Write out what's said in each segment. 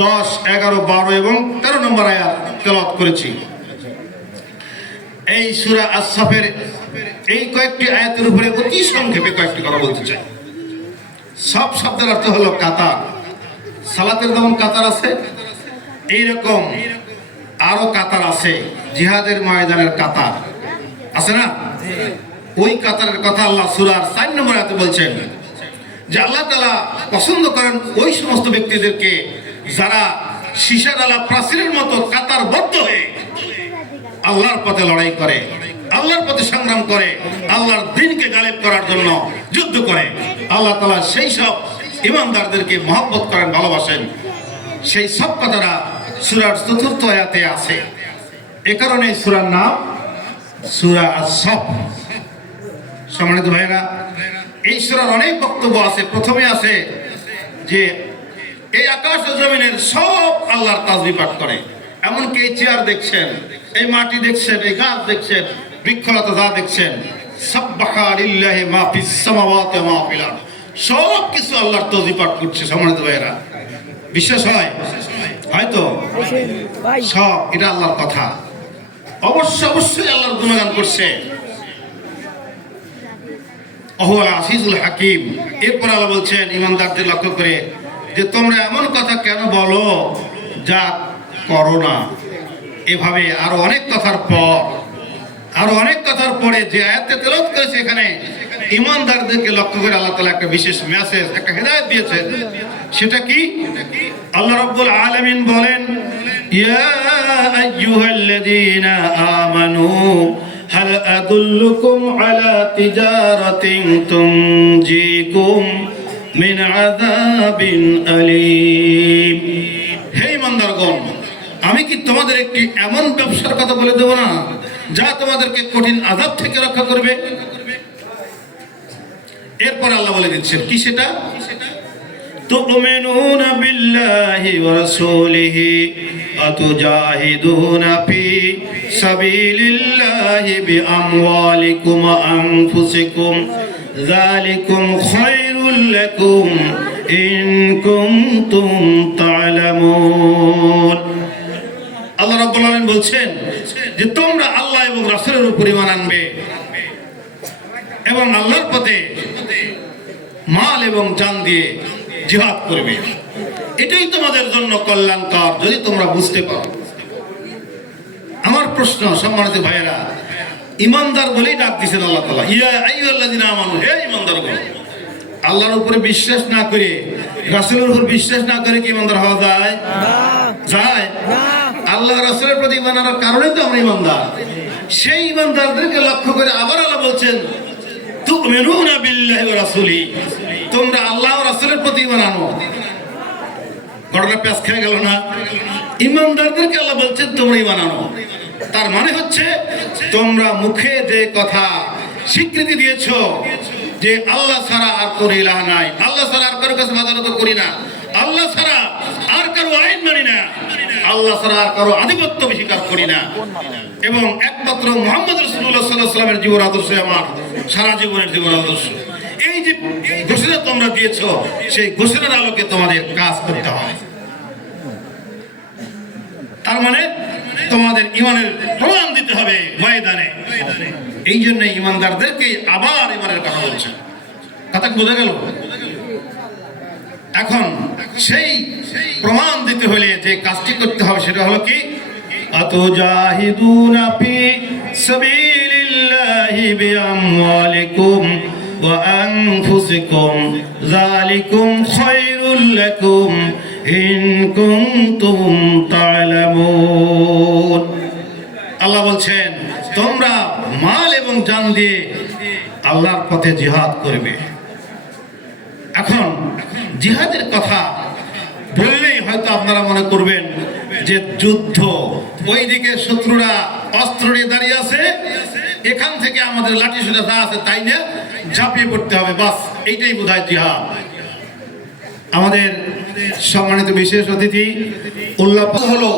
10, 11, 12 এবং 13 নম্বর আয়াত তেলাওয়াত করেছি। এই সূরা আস-সাফের এই কয়েকটি আয়াতের উপরে অতি সংক্ষেপে কয়েকটি কথা বলতে চাই। সব শব্দের অর্থ হলো কাতার। সালাতের যেমন কাতার আছে, এইরকম আরো কাতার আছে, জিহাদের ময়দানের কাতার আছে না? ওই কাতারের কথা আল্লাহ সূরার 4 নম্বর আয়াতে বলছেন যে আল্লাহ তাআলা পছন্দ করেন ওই সমস্ত ব্যক্তিদেরকে যারা সীসা ডালা প্রাচীরের মতো কাতারবদ্ধ হয়ে আল্লাহর পথে লড়াই করে, আল্লাহর পথে সংগ্রাম করে, আল্লাহর দ্বীনকে গালিব করার জন্য যুদ্ধ করে। আল্লাহ তাআলা সেই সব ঈমানদারদেরকে মহব্বত করেন, ভালোবাসেন। সেই সব কথাটা সূরার 4th আয়াতে আছে। এ কারণে সূরার নাম সূরা আস-সাফ। সম্মানিত ভাইরা, এই সূরার অনেক বক্তব্য আছে। প্রথমে আছে যে এই আকাশ ও জমিনের সব আল্লাহর তাসবিহ পাঠ করে। এমনকি এই চেয়ার দেখছেন, এই মাটি দেখছেন, এই গাছ দেখছেন, বৃক্ষলতা যা দেখছেন, সাব্বাহা লিল্লাহি মা ফিস সামাওয়াতি ওয়া মা ফিল আরদ, সব কিছু আল্লাহর তাসবিহ পাঠ করছে। সম্মানিত ভাইরা, বিশ্বাস হয়? হয়তো সব এটা আল্লাহর কথা। অবশ্যই আল্লাহর গুণগান করছে। ওহুয়াল আসিজুল হাকিম। এরপর আল্লাহ বলছেন ঈমানদারদের লক্ষ্য করে যে তোমরা এমন কথা কেন বলো যা করো না। এভাবে আরো অনেক কথার পরে যে আয়াতে তেলাওয়াত করেছে, এখানে ঈমানদারদেরকে লক্ষ্য করে আল্লাহ তাআলা একটা বিশেষ মেসেজ, একটা হেদায়েত দিয়েছেন। সেটা কি? আল্লাহ রাব্বুল আলামিন বলেন, ইয়া আইয়ুহাল্লাযীনা আমানু হাল আদুল্লুকুম আলা তিজারাতিন তুনজিকুম মিন আযাবিন আলীম। হে ঈমানদারগণ, আমি কি তোমাদের একটি এমন ব্যবসার কথা বলে দেব না যা তোমাদেরকে কঠিন আযাব থেকে রক্ষা করবে? এরপর আল্লাহ বলে দিচ্ছেন কি সেটা? তুমিনুনা বিল্লাহি ওয়া রাসূলিহি ওয়া তুজাহিদুনা ফি সাবিলিল্লাহি বিআমওয়ালিকুম ওয়া আনফুসিকুম যালিকুম খায়রুল লাকুম ইন কুনতুম তা'লামুন। আল্লাহ রাব্বুল আলামিন বলছেন যে তোমরা আল্লাহ এবং রাসূলের উপর ঈমান আনবে এবং আল্লাহর পথে মাল এবং জান দিয়ে জিহাদ করবে। এটাই তোমাদের জন্য কল্যাণকর যদি তোমরা বুঝতে পারো। আমার প্রশ্ন, সম্মানিত ভাইয়েরা, ঈমানদার বলেই ডাক দিয়েছেন আল্লাহ তাআলা, ইয়া আইয়ুহাল্লাযীনা আমানু, হে ঈমানদারগণ। আল্লাহর উপরে বিশ্বাস না করে, রাসূলের উপর বিশ্বাস না করে কি ঈমানদার হওয়া যায়? যায়? আল্লাহ রাসূলের প্রতি ঈমান আনার কারণে তো আমরা ঈমানদার। সেই ঈমানদারদেরকে লক্ষ্য করে আবার আল্লাহ বলছেন, তুমিনুনা বিল্লাহি ওয়া রাসূলিহি, তোমরা আল্লাহ ও রাসূলের প্রতি ঈমান আনো। ঘটনা পেঁচ খেয়ে গেল না? ঈমানদারদেরকে আল্লাহ বলছেন তোমরা ঈমান আনো। তার মানে হচ্ছে তোমরা মুখে যে কথা স্বীকৃতি দিয়েছো যে আল্লাহ ছাড়া আর কোনো ইলাহ নাই, আল্লাহ ছাড়া আর কারো কাছে মাথা নত করি না, আল্লাহ ছাড়া আর কারো আইন মানি না, আল্লাহ ছাড়া আর কারো আধিপত্য স্বীকার করি না, এবং একমাত্র মুহাম্মদ রাসূলুল্লাহ সাল্লাল্লাহু আলাইহি ওয়াসাল্লামের জীবন আদর্শ আমার সারা জীবনের জীবন আদর্শ। এই যে ঘোষণা তোমরা দিয়েছো, সেই ঘোষণার আলোকে তোমাদের কাজ করতে হয়। তার মানে তোমাদের ঈমানের প্রমাণ দিতে হবে ময়দানে। এই জন্য ঈমানদারদেরকে আবার ঈমানের কথা বলছেন। কথা বোঝা গেল? এখন সেই প্রমাণ দিতে হলে যে কাজটি করতে হবে সেটা হলো কি? আতুজাহিদুনা ফি সাবিলিল্লাহি বিআমওয়ালিকুম ওয়া আনফুসিকুম যালিকুম খায়রুল লাকুম ইন কুনতুম তা'লামুন। আল্লাহ বলছেন তোমরা মাল এবং জান দিয়ে আল্লাহর পথে জিহাদ করবে। এখন জিহাদের কথা বললেই হয়তো আপনারা মনে করবেন যে যুদ্ধ, ওইদিকে শত্রুরা অস্ত্র নিয়ে দাঁড়িয়ে আছে, এখান থেকে আমাদের লাঠি সোজা যা আছে তাই নিয়ে ঝাঁপিয়ে পড়তে হবে, বাস এইটাই বোধহয় জিহাদ। আমাদের সম্মানিত বিশেষ অতিথি উল্লাহ হলো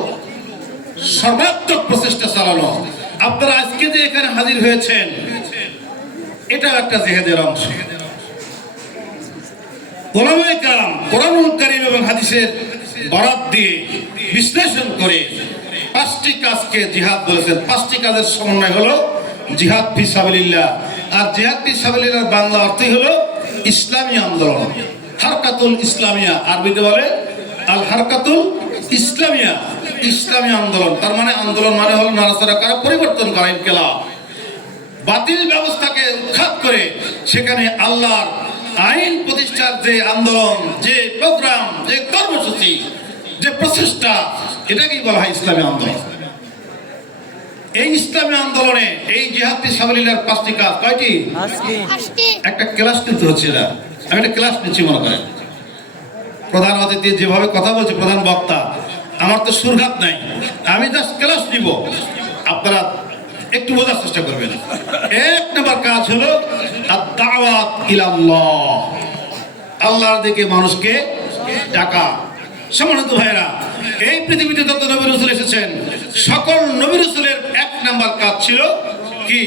সর্বাত্মক প্রচেষ্টা চালানো। আপনারা আজকে যে এখানে হাজির হয়েছেন, এটাও একটা জিহাদের অংশ। ওলামায়ে কেরাম কোরআনুল কারীম এবং হাদিসের বরাত দিয়ে বিশ্লেষণ করে 5টি কাজকে জিহাদ বলেছেন। 5টি কাজের সমন্বয় হলো জিহাদ ফি সাবিলিল্লাহ। আর জিহাদ ফি সাবিলিল্লাহর বাংলা অর্থই হলো ইসলামী আন্দোলন, হারকাতুল ইসলামিয়া, আরবিতে বলে আল হারকাতুল ইসলামিয়া, ইসলামী আন্দোলন। তার মানে আন্দোলন মানে হলো নাড়াচাড়া করা, পরিবর্তন করা, ইনকিলাব, বাতিল ব্যবস্থাকে উৎখাত করে সেখানে আল্লাহর আইন প্রতিষ্ঠার যে আন্দোলন, যে প্রোগ্রাম, যে কর্মসূচি, যে প্রচেষ্টা, এটাকেই বলা হয় ইসলামী আন্দোলন। এই ইসলামী আন্দোলনে এই জিহাদ ফি সাবিলিল্লাহর 5টি কাজ, কয়টি? একটা ক্লাস নিতে হচ্ছে, না আমি একটা ক্লাস নিচ্ছি মনে করেন। প্রধান অতিথি যেভাবে কথা বলছে, প্রধান বক্তা, আমার তো সুরঘাত নাই, আমি জাস্ট ক্লাস নিব, আপনারা একটু বোঝার চেষ্টা করবেন। 1 নম্বর কাজ হলো আদ-দাওয়াত ইলাল্লাহ, আল্লাহর দিকে মানুষকে ডাকা। সম্মানিত ভাইরা, এই পৃথিবীতে যত নবী রাসূল এসেছেন, সকল নবী রাসূলের 1 নম্বর কাজ ছিল কি?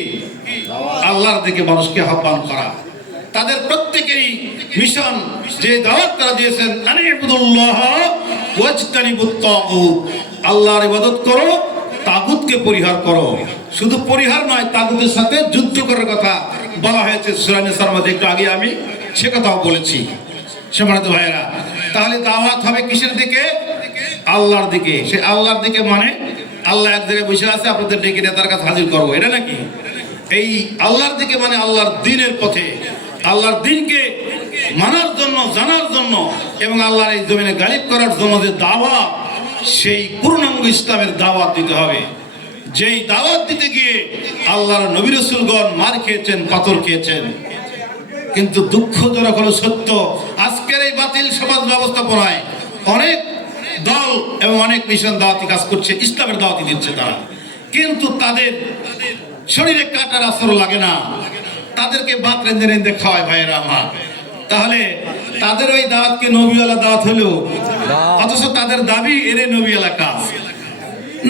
আল্লাহর দিকে মানুষকে আহ্বান করা। তাদের প্রত্যেকেরই মিশন, যে দাওয়াত তারা দিয়েছেন, আনিবুদুল্লাহ ওয়াজতানিবুত তাগুত, আল্লাহর ইবাদত করো, তাগুতকে পরিহার করো। শুধু পরিহার নয়, তাগুতের সাথে যুদ্ধ করার কথা বলা হয়েছে সূরা নিসার মধ্যে, একটু আগে আমি সে কথাও বলেছি। সম্মানিত ভাইয়েরা, তাহলে দাওয়াত হবে কিসের দিকে? আল্লাহর দিকে। সে আল্লাহর দিকে মানে আল্লাহ এক জায়গায় বসে আছে, আপনাদের ডেকে তার কাছে হাজির করবো, এটা নাকি? এই আল্লাহর দিকে মানে আল্লাহর দ্বীনের পথে, আল্লাহর দ্বীনকে মানার জন্য, জানার জন্য এবং আল্লাহর এই জমিনে গালিব করার জন্য যে দাওয়াত, সেই পূর্ণাঙ্গ ইসলামের দাওয়াত দিতে হবে। যেই দাওয়াত দিতে গিয়ে আল্লাহর নবী রাসূলগণ মার খেয়েছেন, পাথর খেয়েছেন। কিন্তু দুঃখজনক হলো সত্য, আজকের এই বাতিল সমাজ ব্যবস্থাপনায় অনেক দল এবং অনেক মিশন দাওয়াতি কাজ করছে, ইসলামের দাওয়াতি দিচ্ছে তারা, কিন্তু তাদের শরীরে কাটার আসর লাগে না, তাদেরকে ভাত রেঁধে রেঁধে খাওয়ায় ভাইয়েরা আমার। তাহলে তাদের ওই দাওয়াতকে নবীওয়ালা দাওয়াত হলো, অথচ তাদের দাবি এর নবীওয়ালা কাজ।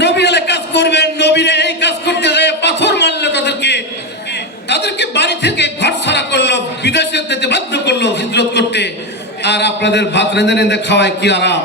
নবীওয়ালা কাজ করবেন, নবীরে এই কাজ করতে যায় পাথর মারলে তাদেরকে বাড়ি থেকে ঘর ছাড়া করলো, বিদেশে যেতে বাধ্য করলো হিজরত করতে, আর আপনাদের ভাত রেঁধে রেঁধে খাওয়ায় কি আরাম?